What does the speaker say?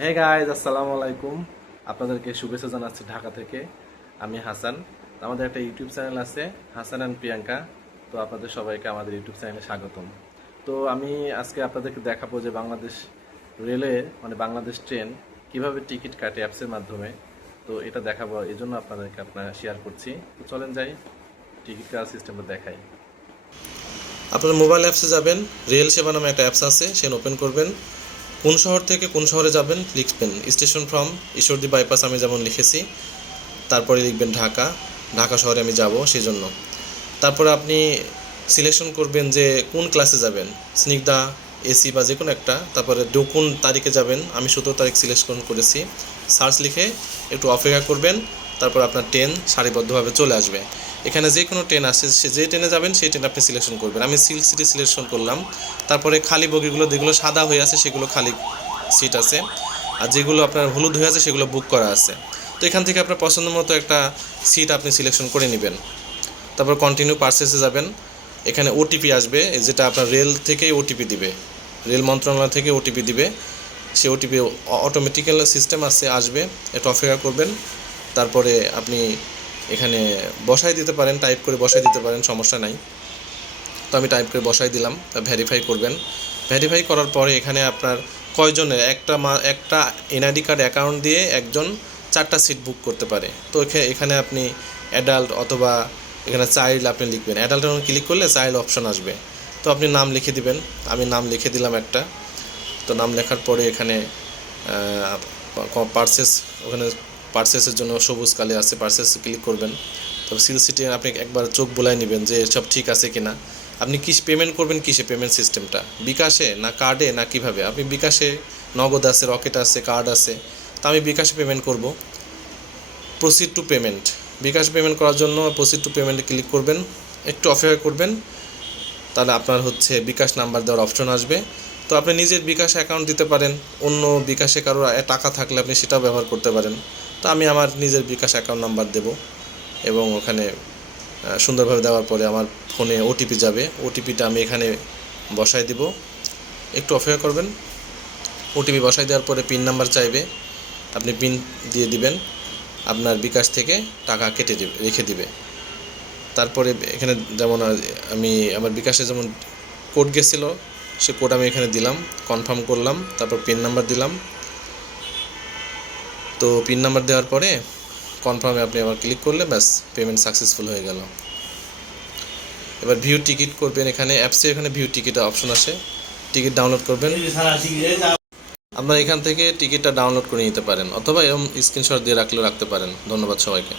Hey guys, আসসালামু আলাইকুম। আপনাদেরকে শুভেচ্ছা জানাচ্ছি ঢাকা থেকে। আমি হাসান। আমাদের একটা ইউটিউব চ্যানেল আছে, হাসান অ্যান্ড প্রিয়াঙ্কা। তো আপনাদের সবাইকে আমাদের ইউটিউব চ্যানেলে স্বাগতম। তো আমি আজকে আপনাদেরকে দেখাবো যে বাংলাদেশ রেলে মানে বাংলাদেশ ট্রেন কিভাবে টিকিট কাটে অ্যাপসের মাধ্যমে। তো এটা দেখাবো, এই জন্য আপনাদেরকে শেয়ার করছি। তো চলেন যাই, টিকিট কাটার সিস্টেমটা দেখাই। আপনার মোবাইল অ্যাপসে যাবেন, রেল সেবা নামে একটা অ্যাপস আছে, সেটা ওপেন করবেন। কোন শহর থেকে কোন শহরে যাবেন লিখবেন, স্টেশন ফ্রম ঈশ্বরদী বাইপাস আমি যেমন লিখেছি, তারপরে লিখবেন ঢাকা। ঢাকা শহরে আমি যাব সেই জন্য। তারপরে আপনি সিলেকশন করবেন যে কোন ক্লাসে যাবেন, স্নিগ্ধা, এসি বা যে কোনো একটা। তারপরে কোন তারিখে যাবেন, আমি 17 তারিখ সিলেকশন করেছি। সার্চ লিখে একটু অপেক্ষা করবেন, তারপর আপনার ট্রেন সারিবদ্ধভাবে চলে আসবে। এখানে যে কোনো ট্রেন আসে, সে যে ট্রেনে যাবেন সেই ট্রেন আপনি সিলেকশন করবেন। আমি সিল্ক সিটি সিলেকশন করলাম। তারপরে খালি বগিগুলো যেগুলো সাদা হয়ে আছে সেগুলো খালি সিট আছে, আর যেগুলো আপনার হলুদ হয়ে আছে সেগুলো বুক করা আছে। তো এখান থেকে আপনার পছন্দ মতো একটা সিট আপনি সিলেকশন করে নেবেন। তারপর কন্টিনিউ পারচেসে যাবেন। এখানে ওটিপি আসবে, যেটা আপনার রেল থেকেই ওটিপি দিবে, রেল মন্ত্রণালয় থেকে ওটিপি দিবে। সে ওটিপি অটোমেটিক্যাল সিস্টেম আসবে, একটু অপেক্ষা করবেন। তারপরে আপনি এখানে বসাই দিতে পারেন, টাইপ করে বসাই দিতে পারেন, সমস্যা নাই। তো আমি টাইপ করে বসাই দিলাম। ভেরিফাই করবেন। ভেরিফাই করার পরে এখানে আপনার কয়জনের একটা এনআইডি কার্ড অ্যাকাউন্ট দিয়ে একজন 4টা সিট বুক করতে পারে। তো এখানে আপনি অ্যাডাল্ট অথবা এখানে চাইল্ড আপনি লিখবেন। অ্যাডাল্টের ক্লিক করলে চাইল্ড অপশন আসবে। তো আপনি নাম লিখে দিবেন। আমি নাম লিখে দিলাম একটা। তো নাম লেখার পরে এখানে পারচেস, ওখানে পারচেসের জন্য সবুজ কালি আছে, পারচেসে ক্লিক করবেন। তবে সিল সিটে আপনি একবার চোখ বোলাই নেবেন যে সব ঠিক আছে কিনা। আপনি কিস পেমেন্ট করবেন, কিসে পেমেন্ট সিস্টেমটা, বিকাশে না কার্ডে না কিভাবে? আপনি বিকাশে, নগদ আছে, রকেট আছে, কার্ড আছে। তো আমি বিকাশে পেমেন্ট করব। Proceed to payment, bKash payment করার জন্য প্রসিড টু পেমেন্টে ক্লিক করবেন, একটু অপেক্ষা করবেন। তাহলে আপনার বিকাশ নাম্বার দেওয়ার অপশন আসবে। তো আপনি নিজের বিকাশ অ্যাকাউন্ট দিতে পারেন, অন্য বিকাশে কারোর টাকা থাকলে আপনি সেটাও ব্যবহার করতে পারেন। তো আমি আমার নিজের বিকাশ অ্যাকাউন্ট নাম্বার দেব এবং ওখানে সুন্দরভাবে দেওয়ার পরে আমার ফোনে ওটিপি যাবে। ওটিপিটা আমি এখানে বসাই দিব, একটু অপেক্ষা করবেন। ওটিপি বসাই দেওয়ার পরে পিন নাম্বার চাইবে, আপনি পিন দিয়ে দিবেন। আপনার বিকাশ থেকে টাকা কেটে রেখে দিবে। তারপরে এখানে যেমন আমি আমার বিকাশে যেমন কোড গেছিলো, সে কোড আমি এখানে দিলাম, কনফার্ম করলাম, তারপর পিন নাম্বার দিলাম। তো পিন নাম্বার দেওয়ার পরে কনফার্মে আপনি আবার ক্লিক করলে ব্যাস পেমেন্ট সাকসেসফুল হয়ে গেল। এবার ভিউ টিকিট করবেন। এখানে অ্যাপসে এখানে ভিউ টিকিট অপশন আসে, টিকিট ডাউনলোড করবেন। আপনারা এখান থেকে টিকিটটা ডাউনলোড করে নিতে পারেন, অথবা এরকম স্ক্রিনশট দিয়ে রাখতে পারেন। ধন্যবাদ সবাইকে।